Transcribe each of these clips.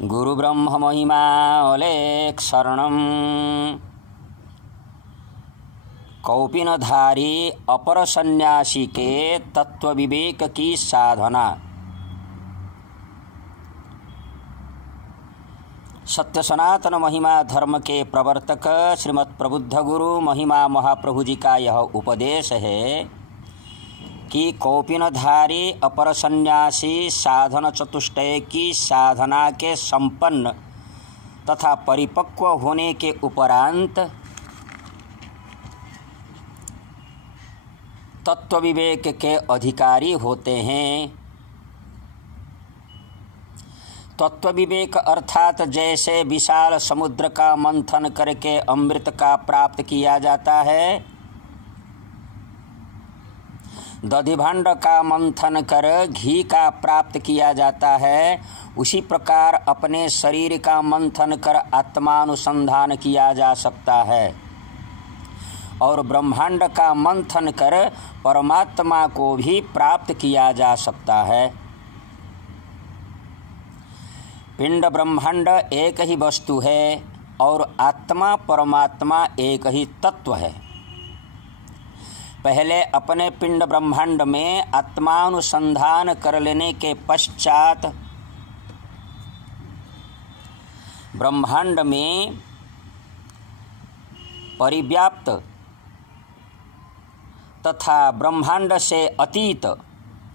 गुरु ब्रह्म महिमा अलेख शरणम। कौपिनधारी अपर सन्यासी के तत्व विवेक की साधना। सत्य सनातन महिमा धर्म के प्रवर्तक श्रीमद् प्रबुद्ध गुरु महिमा महाप्रभु जी का यह उपदेश है कि कौपिनधारी अपर सन्यासी साधन चतुष्टय की साधना के संपन्न तथा परिपक्व होने के उपरांत तत्व विवेक के अधिकारी होते हैं। तत्व विवेक अर्थात जैसे विशाल समुद्र का मंथन करके अमृत का प्राप्त किया जाता है, दधिभांड का मंथन कर घी का प्राप्त किया जाता है, उसी प्रकार अपने शरीर का मंथन कर आत्मानुसंधान किया जा सकता है और ब्रह्मांड का मंथन कर परमात्मा को भी प्राप्त किया जा सकता है। पिंड ब्रह्मांड एक ही वस्तु है और आत्मा परमात्मा एक ही तत्व है। पहले अपने पिंड ब्रह्मांड में आत्मानुसंधान कर लेने के पश्चात ब्रह्मांड में परिव्याप्त तथा ब्रह्मांड से अतीत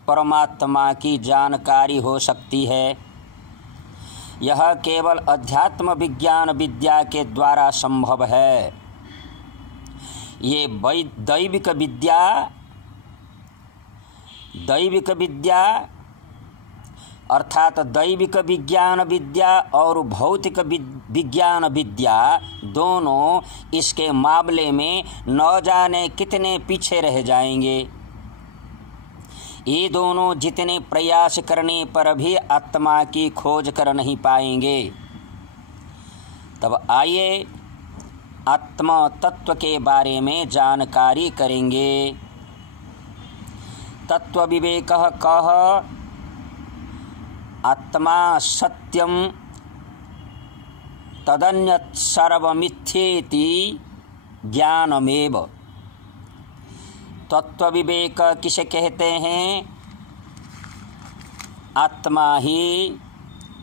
परमात्मा की जानकारी हो सकती है। यह केवल अध्यात्म विज्ञान विद्या के द्वारा संभव है। ये दैविक विद्या अर्थात दैविक विज्ञान विद्या और भौतिक विज्ञान विद्या दोनों इसके मामले में न जाने कितने पीछे रह जाएंगे। ये दोनों जितने प्रयास करने पर भी आत्मा की खोज कर नहीं पाएंगे। तब आइए आत्म तत्व के बारे में जानकारी करेंगे। तत्व विवेक कह आत्मा सत्यम तदन्यत् सर्वमिथ्येति ज्ञानमेव। तत्व विवेक किसे कहते हैं? आत्मा ही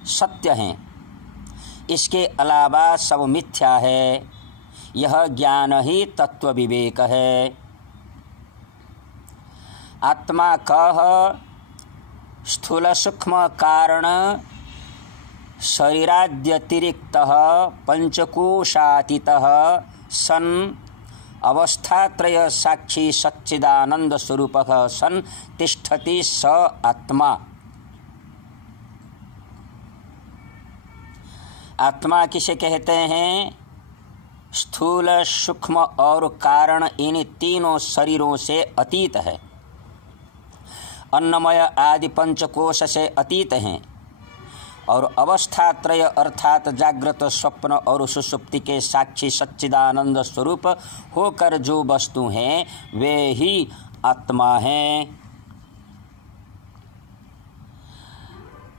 सत्य है, इसके अलावा सब मिथ्या है। यह ज्ञान ही तत्व विवेक है। आत्मा कह स्थूल सूक्ष्म कारण शरीराद्यतिरिक्तः पंचकोशातीतः सन् अवस्थात्रय साक्षी सच्चिदानंद स्वरूपः सन् तिष्ठति स आत्मा। आत्मा किसे कहते हैं? स्थूल सूक्ष्म और कारण इन तीनों शरीरों से अतीत है। अन्नमय आदि पंचकोश से अतीत हैं और अवस्थात्रय अर्थात जागृत स्वप्न और सुषुप्ति के साक्षी सच्चिदानंद स्वरूप होकर जो वस्तु हैं वे ही आत्मा हैं।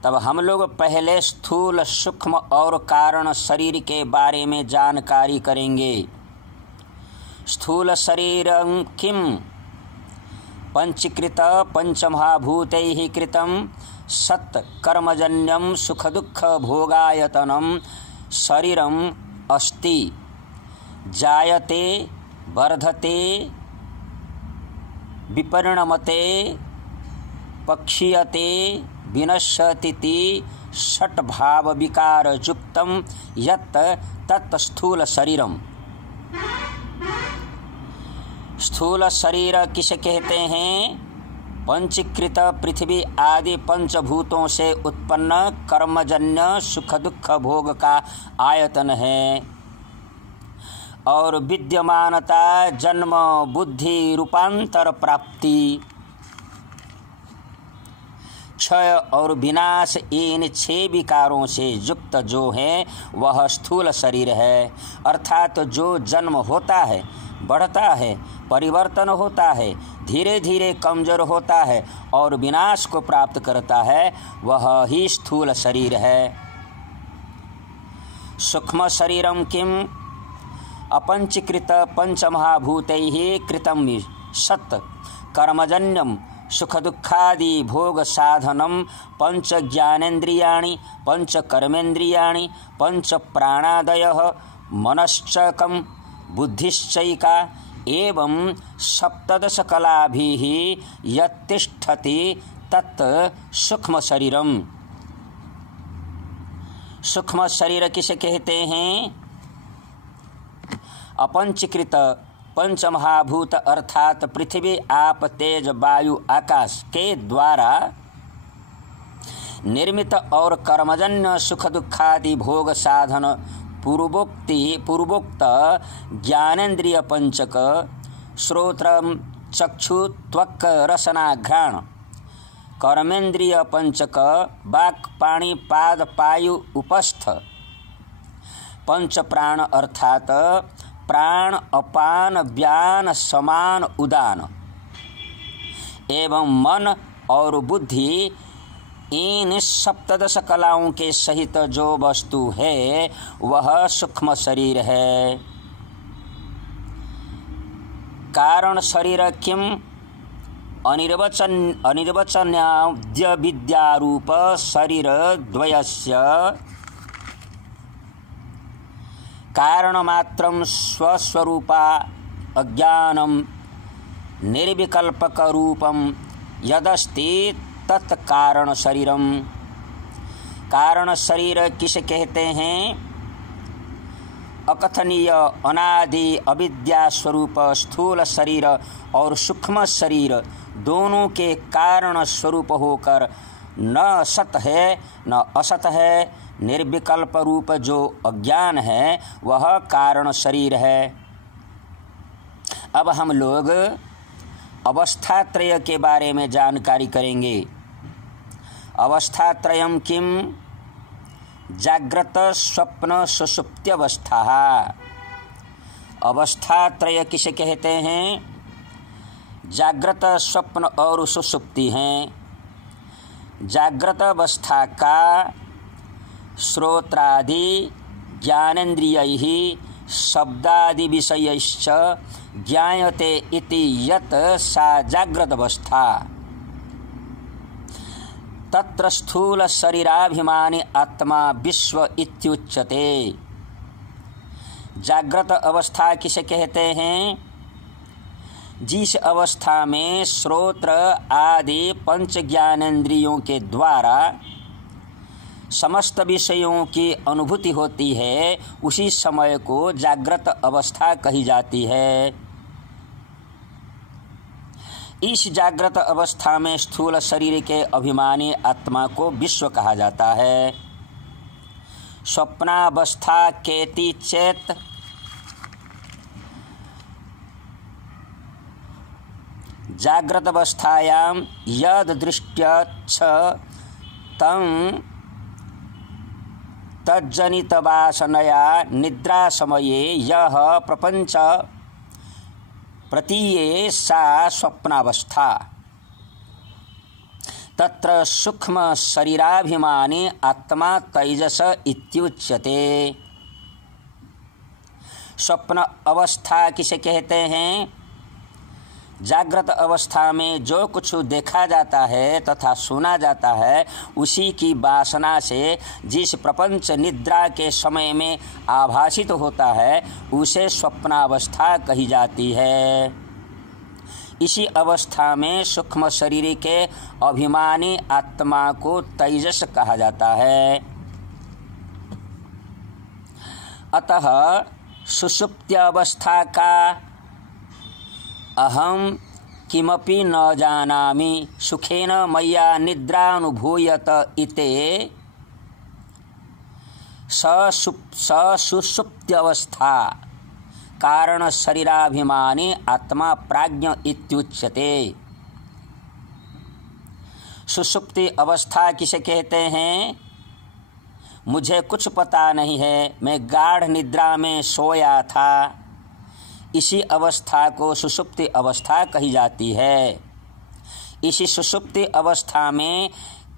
तब हम लोग पहले स्थूल सूक्ष्म और कारण शरीर के बारे में जानकारी करेंगे। स्थूल शरीरं किम पंचीकृत पंचमहाभूतैः कृतं सत् कर्मजन्यं सुख दुख भोगायतनं शरीरम अस्ति। जायते वर्धते विपरिणमते पक्षीयते विनश्यतीति षट् भाव विकार युक्तम यत् तत् स्थूल शरीरम। स्थूल शरीर किसे कहते हैं? पंचीकृत पृथ्वी आदि पंचभूतों से उत्पन्न कर्मजन्य सुख दुख भोग का आयतन है और विद्यमानता जन्म बुद्धि रूपांतर प्राप्ति क्षय और विनाश इन 6 विकारों से युक्त जो है वह स्थूल शरीर है। अर्थात जो जन्म होता है, बढ़ता है, परिवर्तन होता है, धीरे धीरे कमजोर होता है और विनाश को प्राप्त करता है, वह ही स्थूल शरीर है। सूक्ष्म शरीरम किम अपंचीकृत पंचमहाभूतैः कृतं सत् कर्मजन्यम सुख दुःखादि भोग साधनम पंच ज्ञानेन्द्रियाणि पंच कर्मेन्द्रियाणि पंच प्राणादयः मनश्चकम बुद्धिश्चैका एवं सप्तदश कलाभिः यत्तिष्ठति तत् सूक्ष्म शरीरम। सूक्ष्म शरीर किसे कहते हैं? अपंचीकृत पंचमहाभूत अर्थात पृथ्वी आप तेज वायु आकाश के द्वारा निर्मित और कर्मजन्य सुख दुखादि भोग साधन पूर्वोक्त ज्ञानेन्द्रिय पंचक श्रोत्र चक्षु त्वक रसना घ्राण कर्मेन्द्रिय पंचक वाक् पाणि पाद पायु उपस्थ पंच प्राण अर्थात प्राण अपान व्यान समान उदान एवं मन और बुद्धि, इन सप्तदश कलाओं के सहित जो वस्तु है वह सूक्ष्म शरीर है। कारण शरीर किम अनिर्वचन्याद्य विद्यारूप शरीर द्वयस्य कारणमात्रं स्वस्वरूपा अज्ञानं निर्विकल्पक रूपं यदस्ति तत् कारण शरीरम। कारण शरीर किसे कहते हैं? अकथनीय अनादि अविद्या स्वरूप स्थूल शरीर और सूक्ष्म शरीर दोनों के कारण स्वरूप होकर न सत है न असत है, निर्विकल्प रूप जो अज्ञान है वह कारण शरीर है। अब हम लोग अवस्थात्रय के बारे में जानकारी करेंगे। अवस्थात्रयम किम? जाग्रत स्वप्न सुषुप्त्यवस्था। अवस्थात्रय किसे कहते हैं? जाग्रत स्वप्न और सुषुप्ति हैं। जाग्रत अवस्था का श्रोत्रादि ज्ञानेन्द्रियैः शब्दादि विषयैश्च ज्ञायते इति यत् सा जाग्रत अवस्था। तत्र स्थूल शरीराभिमानी आत्मा विश्व इत्युच्यते। जाग्रत अवस्था किसे कहते हैं? जिस अवस्था में श्रोत्र आदि पंच ज्ञानेन्द्रियों के द्वारा समस्त विषयों की अनुभूति होती है उसी समय को जाग्रत अवस्था कही जाती है। इस जाग्रत अवस्था में स्थूल शरीर के अभिमानी आत्मा को विश्व कहा जाता है। स्वप्नावस्था केति चेत जाग्रत अवस्थायां यद दृष्ट्यच्छ तं तज्जनित वासनया निद्रा समये यह प्रपंच प्रतीये सा स्वप्नावस्था। तत्र सूक्ष्म शरीराभिमानी आत्मा तैजस इत्युच्यते। स्वप्न अवस्था किसे कहते हैं? जागृत अवस्था में जो कुछ देखा जाता है तथा सुना जाता है उसी की वासना से जिस प्रपंच निद्रा के समय में आभासित होता है उसे स्वप्नावस्था कही जाती है। इसी अवस्था में सूक्ष्म शरीर के अभिमानी आत्मा को तैजस कहा जाता है। अतः सुषुप्त्यावस्था का अहम किमपि न जानामि सुखेन मय्या निद्रानुभूयत इते सुषुप्त्यवस्था कारण शरीराभिमानी आत्मा प्राज्ञ इत्युच्यते। सुषुप्ति अवस्था किसे कहते हैं? मुझे कुछ पता नहीं है, मैं गाढ़ निद्रा में सोया था। इसी अवस्था को सुषुप्ति अवस्था कही जाती है। इसी सुषुप्ति अवस्था में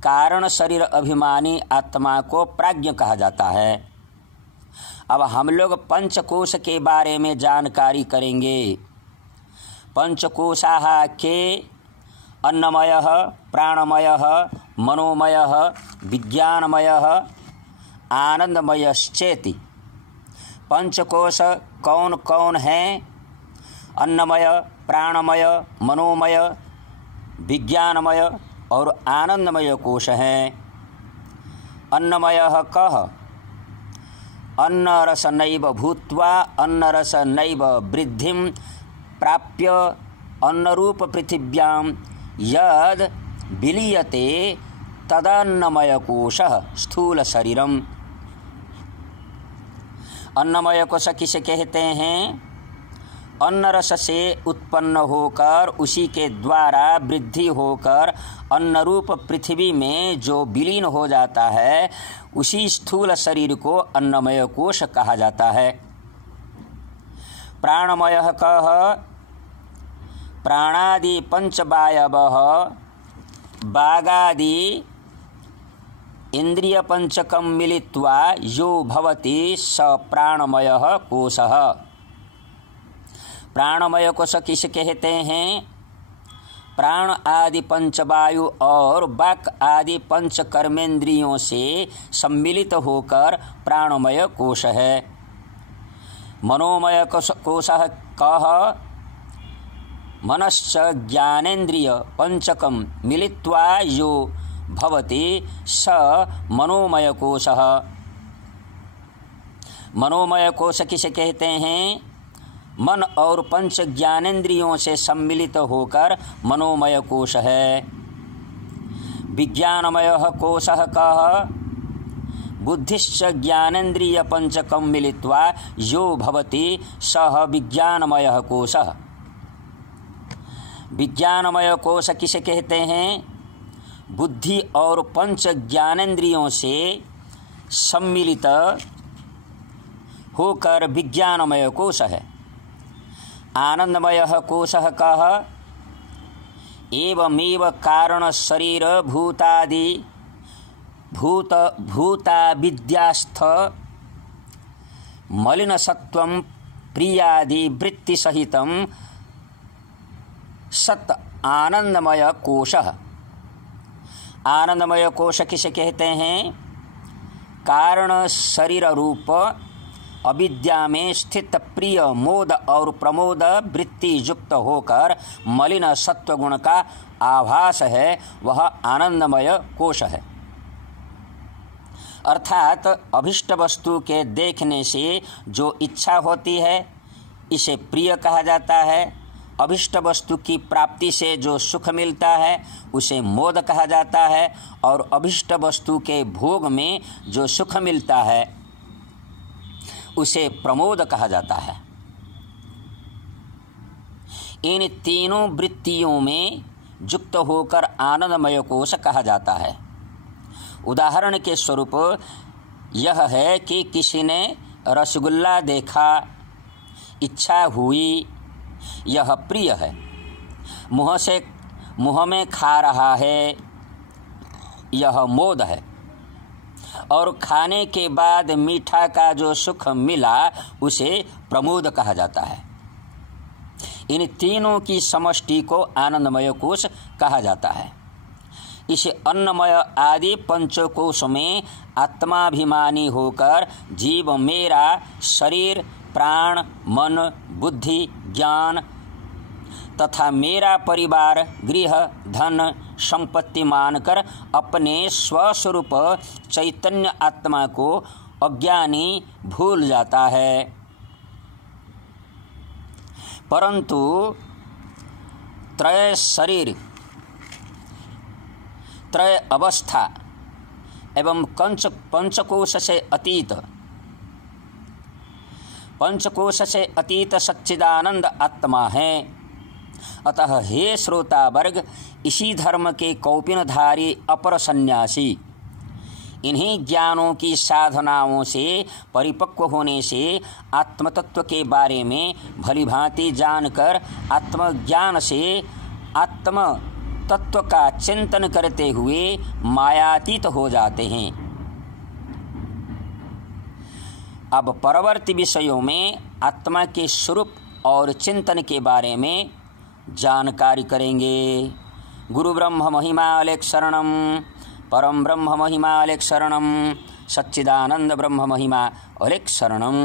कारण शरीर अभिमानी आत्मा को प्राज्ञ कहा जाता है। अब हम लोग पंचकोश के बारे में जानकारी करेंगे। पंचकोशाः के अन्नमयः, प्राणमयः, मनोमयः, विज्ञानमयः, आनंदमयश्चेति। पंचकोश कौन कौन हैं? अन्नमय, प्राणमय, मनोमय, विज्ञानमय और आनंदमय कोश हैं। अन्नमयः कः? अन्नरसनैव भूत्वा अन्नरसनैव वृद्धिं प्राप्य अन्नरूप पृथिव्यां यद् विलीयते तदन्नमय कोशः स्थूल शरीरम। अन्नमय कोश किसे कहते हैं? अन्न रस से उत्पन्न होकर उसी के द्वारा वृद्धि होकर अन्नरूप पृथ्वी में जो विलीन हो जाता है उसी स्थूल शरीर को अन्नमय कोश कहा जाता है। प्राणमयः कः? प्राणादि पंचवायवः वागादि इंद्रिय पंचकम मिलित्वा यो भवति स प्राणमयः कोशः। प्राणमय कोश किसे कहते हैं? प्राण आदि पंचवायु और वाक् आदि पंच कर्मेंद्रियों से सम्मिलित होकर प्राणमय कोश है। मनोमय कोशः कः? मनश्च ज्ञानेन्द्रिय पंचकम मिलित्वा यो भवति स मनोमय कोशः। मनोमय कोश किसे कहते हैं? मन और पंच ज्ञानेन्द्रियों से सम्मिलित होकर मनोमय कोश है। विज्ञानमय कोशः कः? बुद्धिश्च ज्ञानेन्द्रिय पंचकम मिलित्वा यो भवति सः विज्ञानमय कोशः। विज्ञानमय कोश किसे कहते हैं? बुद्धि और पंच ज्ञानेन्द्रियों से सम्मिलित होकर विज्ञानमय कोश है। आनंदमय कोशः कः? एवमेव कारण शरीर भूतादि भूताविद्यास्थ मलिनसत्वं प्रियादि वृत्ति सहितं सत् आनंदमय कोशः। आनंदमय कोश किसे कहते हैं? कारण शरीर रूप अविद्या में स्थित प्रिय मोद और प्रमोद वृत्ति युक्त होकर मलिन सत्वगुण का आभास है, वह आनंदमय कोश है। अर्थात अभिष्ट वस्तु के देखने से जो इच्छा होती है इसे प्रिय कहा जाता है। अभिष्ट वस्तु की प्राप्ति से जो सुख मिलता है उसे मोद कहा जाता है और अभिष्ट वस्तु के भोग में जो सुख मिलता है उसे प्रमोद कहा जाता है। इन तीनों वृत्तियों में युक्त होकर आनंदमय कोश कहा जाता है। उदाहरण के स्वरूप यह है कि किसी ने रसगुल्ला देखा, इच्छा हुई, यह प्रिय है, मुँह में खा रहा है, यह मोद है, और खाने के बाद मीठा का जो सुख मिला उसे प्रमोद कहा जाता है। इन तीनों की समष्टि को आनंदमय कोश कहा जाता है। इस अन्नमय आदि पंचकोश में आत्माभिमानी होकर जीव मेरा शरीर, प्राण, मन, बुद्धि, ज्ञान तथा मेरा परिवार, गृह, धन, संपत्ति मानकर अपने स्वस्वरूप चैतन्य आत्मा को अज्ञानी भूल जाता है। परंतु त्रय शरीर, त्रय अवस्था एवं पंचकोश से अतीत, पंचकोश से अतीत सच्चिदानंद आत्मा है। अतः हे श्रोता वर्ग, इसी धर्म के कौपीनधारी अपर सन्यासी इन्हीं ज्ञानों की साधनाओं से परिपक्व होने से आत्मतत्व के बारे में भलीभांति जानकर आत्मज्ञान से आत्म तत्व का चिंतन करते हुए मायातीत हो जाते हैं। अब परवर्ती विषयों में आत्मा के स्वरूप और चिंतन के बारे में जानकारी करेंगे। गुरु ब्रह्म महिमा अलेख शरणम, परम ब्रह्म महिमा अलेख शरणम, सच्चिदानंद ब्रह्म महिमा अलेख शरणम।